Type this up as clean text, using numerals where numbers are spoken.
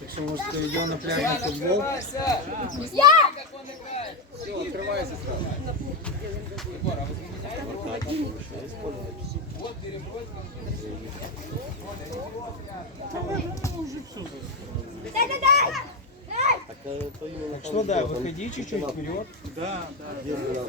Якщо можете йдемо на пляжний футбол. Все, открывайся сразу. Так что да, выходи чуть-чуть вперед. Да, да.